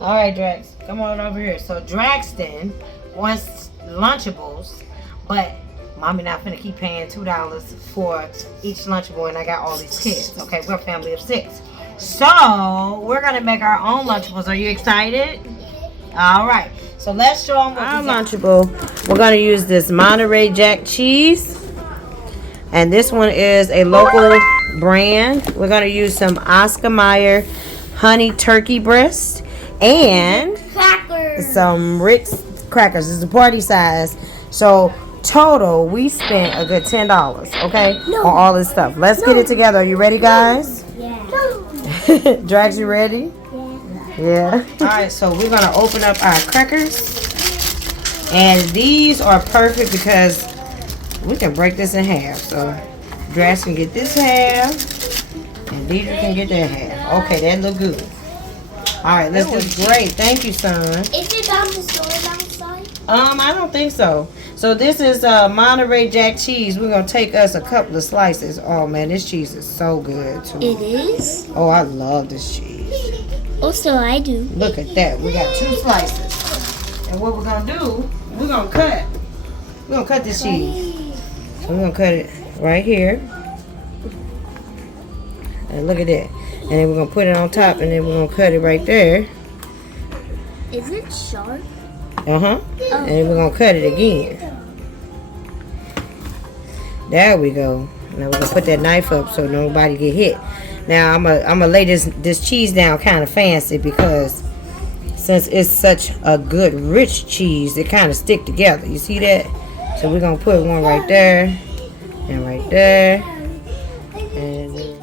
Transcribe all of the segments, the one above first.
All right, Drax, come on over here. So Draxton wants Lunchables, but Mommy not finna keep paying $2 for each Lunchable, and I got all these kids. Okay, we're a family of 6. So we're gonna make our own Lunchables. Are you excited? All right. So let's show them what our Lunchable. We're gonna use this Monetery Jack cheese, and this one is a local brand. We're gonna use some Oscar Meyer Honey Turkey breast and Crackers. some Ritz crackers. It's a party size. So total, we spent a good $10. Okay, on all this stuff. Let's get it together. Are you ready, guys? Yeah. Drax, you ready? Yeah. Yeah. All right, so we're gonna open up our crackers, and these are perfect because we can break this in half. So Drax can get this half, and Deidre can get that half. Okay, that look good. All right, this was great. Thank you, son. Is it on the store outside? I don't think so. So this is Monterey Jack cheese. We're gonna take us a couple of slices. Oh man, this cheese is so good too. It is? Oh, I love this cheese. Also, I do. Look at that. We got 2 slices. And what we're gonna do, we're gonna cut. We're gonna cut this cheese. So we're gonna cut it right here. And look at that. And then we're gonna put it on top, and then we're gonna cut it right there. Is it sharp? And then we're gonna cut it again. There we go. Now we're gonna put that knife up so nobody get hit. Now I'm gonna lay this cheese down kind of fancy because since it's such a good rich cheese, it kind of stick together. You see that? So we're gonna put one right there and right there.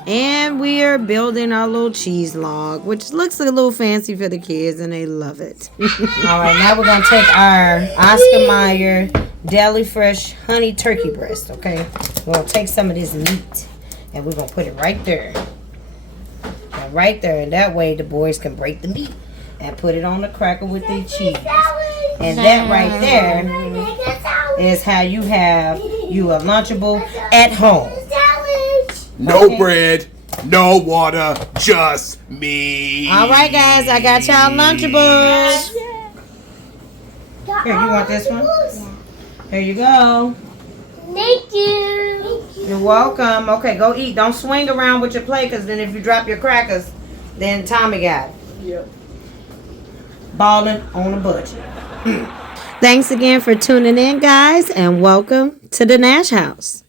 And we are building our little cheese log, which looks a little fancy for the kids, and they love it. All right, now we're going to take our Oscar Meyer Deli Fresh Honey Turkey breast, okay? We're going to take some of this meat, and we're going to put it right there. And right there, and that way the boys can break the meat and put it on the cracker with the cheese. And that right there is how you have you a Lunchable at home. No bread, no water, just me. All right, guys, I got y'all Lunchables. Here, you want this one? Here you go. Thank you. You're welcome. Okay, go eat. Don't swing around with your plate, because then if you drop your crackers, then Tommy got it. Yep. Balling on a budget. Thanks again for tuning in, guys, and welcome to the Nash House.